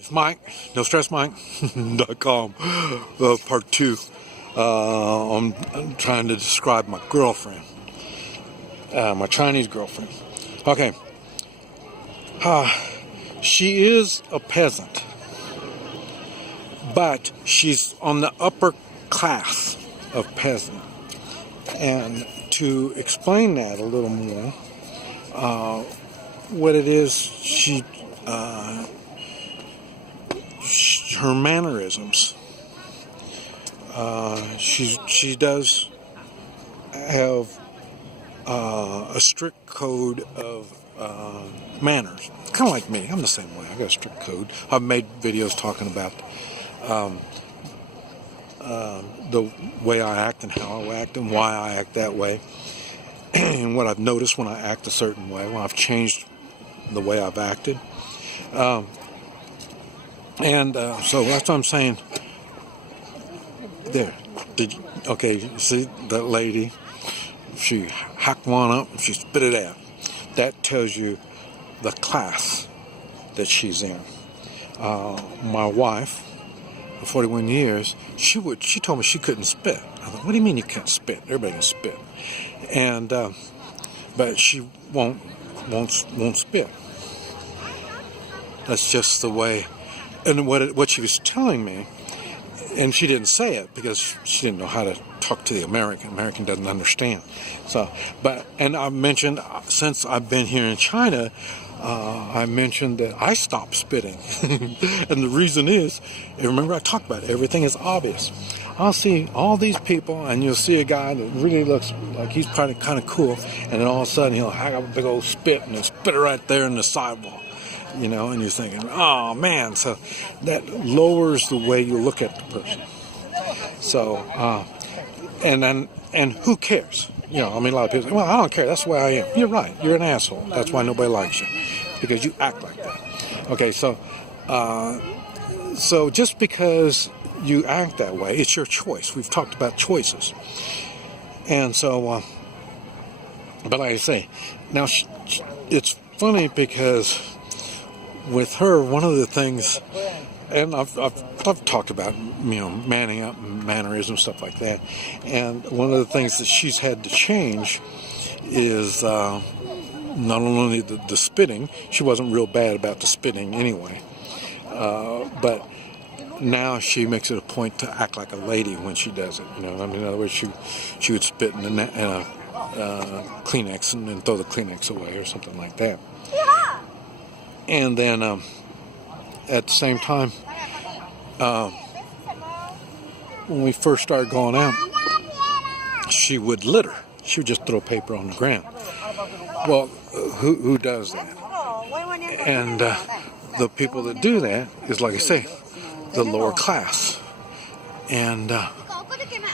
It's Mike, NoStressMike.com, part 2. I'm trying to describe my girlfriend, my Chinese girlfriend. Okay, she is a peasant, but she's on the upper class of peasant. And to explain that a little more, what it is, her mannerisms. She does have a strict code of manners. Kind of like me. I'm the same way. I got a strict code. I've made videos talking about the way I act and how I act and why I act that way, and what I've noticed when I act a certain way, when I've changed the way I've acted. So that's what I'm saying. There. Okay, you see that lady? She hacked one up and she spit it out. That tells you the class that she's in. My wife, for 41 years, she told me she couldn't spit. I thought, what do you mean you can't spit? Everybody can spit. And but she won't spit. That's just the way. And what she was telling me, and she didn't say it because she didn't know how to talk to the American. American doesn't understand. And I mentioned, since I've been here in China, I mentioned that I stopped spitting. And the reason is, remember I talked about it, everything is obvious. I'll see all these people, and you'll see a guy that really looks like he's kind of cool, and then all of a sudden he'll hack up a big old spit, and he'll spit it right there in the sidewalk. And you're thinking, oh man, so that lowers the way you look at the person. So, and who cares? A lot of people say, well, I don't care, that's the way I am. You're right, you're an asshole. That's why nobody likes you, because you act like that. Okay, so just because you act that way, it's your choice. We've talked about choices. And so, but like I say, now it's funny because with her, one of the things, and I've talked about, manning up, mannerisms, stuff like that. And one of the things that she's had to change is not only the spitting. She wasn't real bad about the spitting anyway, but now she makes it a point to act like a lady when she does it. In other words, she would spit in a Kleenex and then throw the Kleenex away or something like that. And then at the same time, when we first started going out, she would litter. She would just throw paper on the ground. Well, who does that? And the people that do that is, like I say, the lower class. And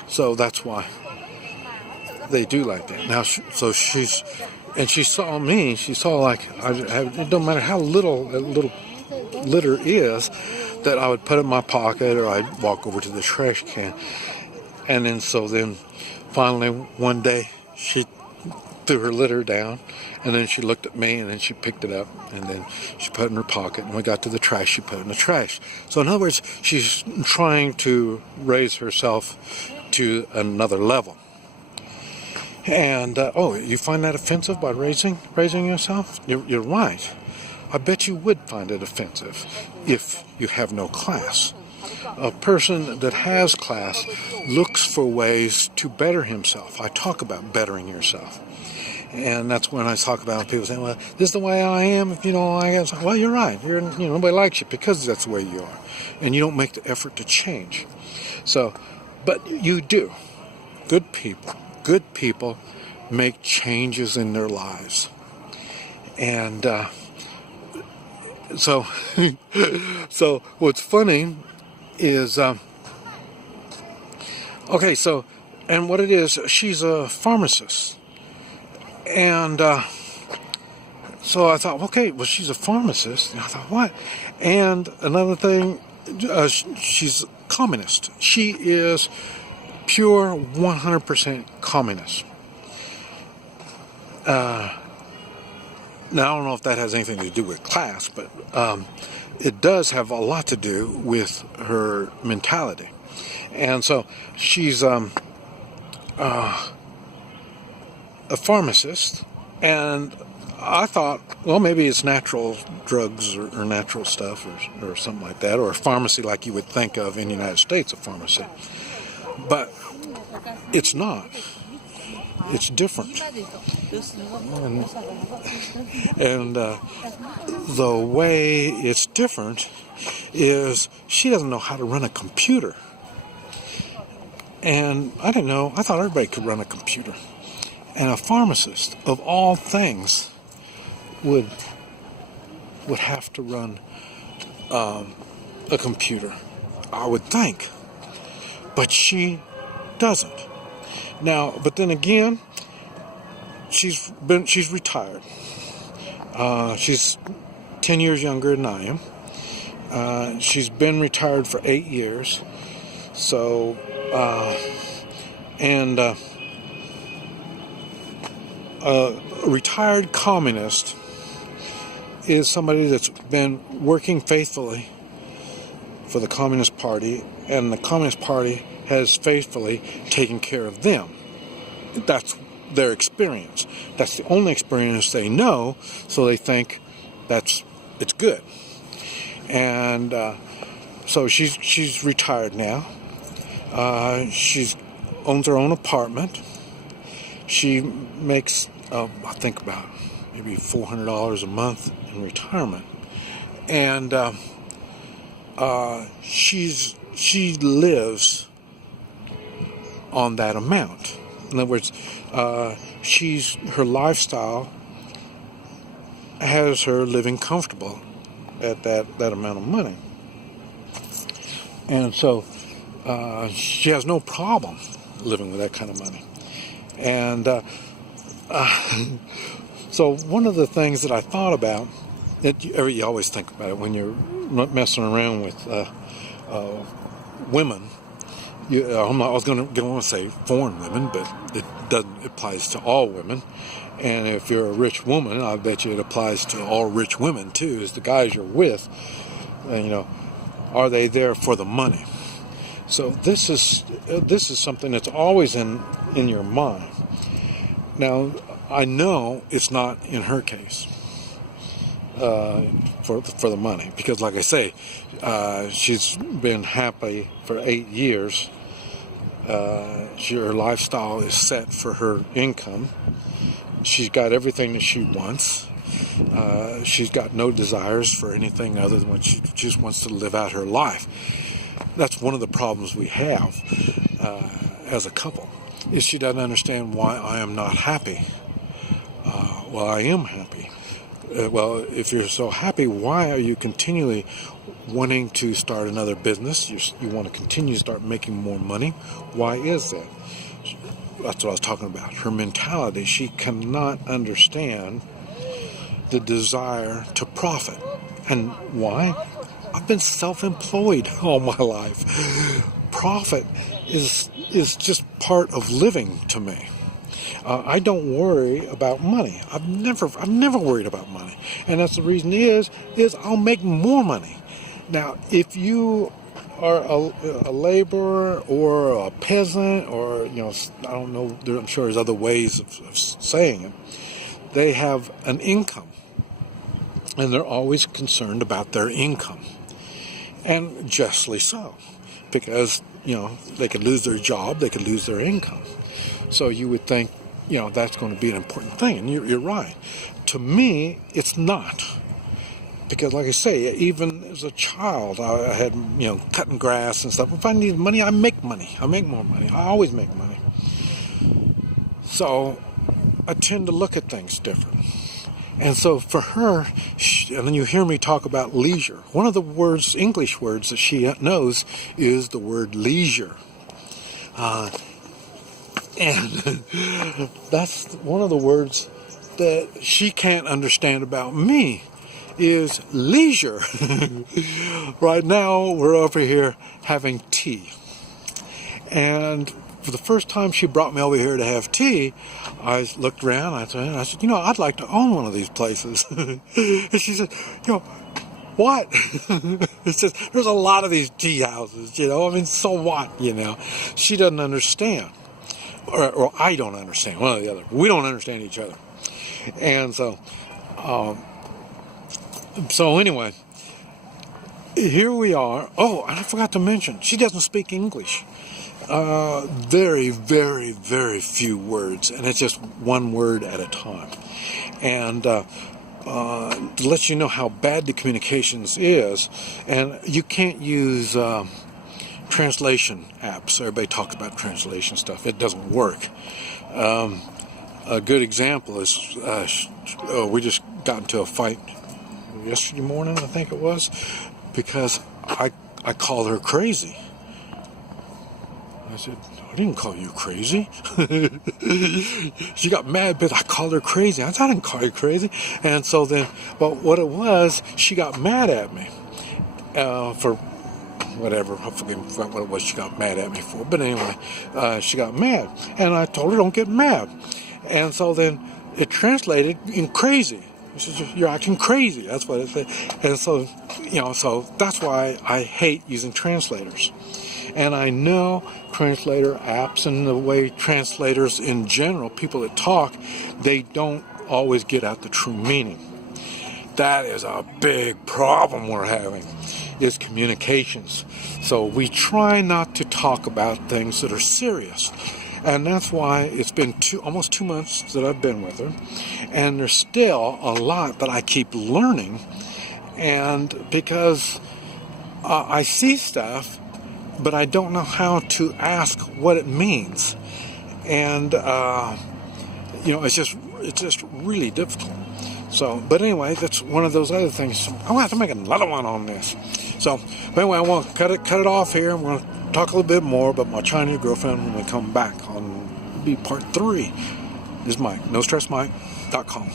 so that's why they do like that. Now, she saw me. She saw it don't matter how little that little litter is, that I would put it in my pocket or I'd walk over to the trash can. And then finally one day she threw her litter down, and then she looked at me, and then she picked it up, and then she put it in her pocket. And when we got to the trash, she put it in the trash. So in other words, she's trying to raise herself to another level. And, you find that offensive by raising yourself? You're right. I bet you would find it offensive if you have no class. A person that has class looks for ways to better himself. I talk about bettering yourself. And that's when I talk about people saying, well, this is the way I am. If you don't like it, well, you're right. Nobody likes you because that's the way you are. And you don't make the effort to change. So, but you do. Good people make changes in their lives. And so what's funny is, and what it is, she's a pharmacist. And so I thought, okay, well, she's a pharmacist. And I thought, what? And another thing, she's communist. She is pure 100% communist. Now, I don't know if that has anything to do with class, but it does have a lot to do with her mentality. And so she's a pharmacist, and I thought, well, maybe it's natural drugs or natural stuff or something like that, or a pharmacy like you would think of in the United States, a pharmacy. But it's not. It's different. And the way it's different is she doesn't know how to run a computer. And I didn't know. I thought everybody could run a computer. And a pharmacist, of all things, would have to run a computer, I would think. But she doesn't. Now, but then again, she's retired. She's 10 years younger than I am. She's been retired for 8 years. So, a retired communist is somebody that's been working faithfully for the Communist Party, and the Communist Party has faithfully taken care of them. That's their experience. That's the only experience they know, so they think it's good. And so she's retired now. She owns her own apartment. She makes, I think, about maybe $400 a month in retirement, and she lives on that amount. In other words, her lifestyle has her living comfortable at that amount of money, and so she has no problem living with that kind of money. And so one of the things that I thought about, that you always think about it when you're messing around with women. I was going to say foreign women, but it applies to all women. And if you're a rich woman, I bet you it applies to all rich women too. Is the guys you're with, are they there for the money? So this is something that's always in your mind. Now, I know it's not in her case for the money, because, like I say, she's been happy for 8 years. Her lifestyle is set for her income. She's got everything that she wants. She's got no desires for anything other than what she just wants to live out her life. That's one of the problems we have as a couple, is she doesn't understand why I am not happy. Well, I am happy. Well, if you're so happy, why are you continually wanting to start another business? You want to continue to start making more money. Why is that? That's what I was talking about. Her mentality. She cannot understand the desire to profit. And why? I've been self-employed all my life. Profit is just part of living to me. I don't worry about money. I've never worried about money, and that's the reason is I'll make more money. Now, if you are a laborer or a peasant, or I don't know, I'm sure there's other ways of saying it. They have an income, and they're always concerned about their income, and justly so, because they could lose their job, they could lose their income. So you would think, that's going to be an important thing. And you're right. To me, it's not. Because, like I say, even as a child, I had, cutting grass and stuff. If I need money, I make money. I make more money. I always make money. So I tend to look at things different. And so for her, and then you hear me talk about leisure. One of the words, English words that she knows is the word leisure. And that's one of the words that she can't understand about me is leisure. Right now, we're over here having tea. And for the first time she brought me over here to have tea, I looked around. I said, you know, I'd like to own one of these places. And she said, you know, what? It's just, there's a lot of these tea houses, you know. I mean, so what, you know? She doesn't understand. Or I don't understand, one or the other. We don't understand each other. And so anyway, here we are. Oh, and I forgot to mention, she doesn't speak English. Very, very, very few words, and it's just one word at a time. And to let you know how bad the communications is, and you can't use translation apps. Everybody talks about translation stuff. It doesn't work. A good example is we just got into a fight yesterday morning, I think it was, because I called her crazy. I said, I didn't call you crazy. She got mad because I called her crazy. I said, I didn't call you crazy. And so then, well, what it was, she got mad at me for whatever. I forget what it was she got mad at me for. But anyway, she got mad. And I told her, don't get mad. And so then it translated in crazy. She said, you're acting crazy. That's what it said. And so, you know, so that's why I hate using translators. And I know translator apps and the way translators in general, people that talk, they don't always get at the true meaning. That is a big problem we're having, is communications. So we try not to talk about things that are serious. And that's why it's been almost 2 months that I've been with her. And there's still a lot that I keep learning. And because I see stuff, but I don't know how to ask what it means. And, you know, it's just really difficult. So, but anyway, that's one of those other things. I'm going to have to make another one on this. So, but anyway, I want to cut it off here. I'm going to talk a little bit more about my Chinese girlfriend when we come back on part 3. This is Mike, NoStressMike.com.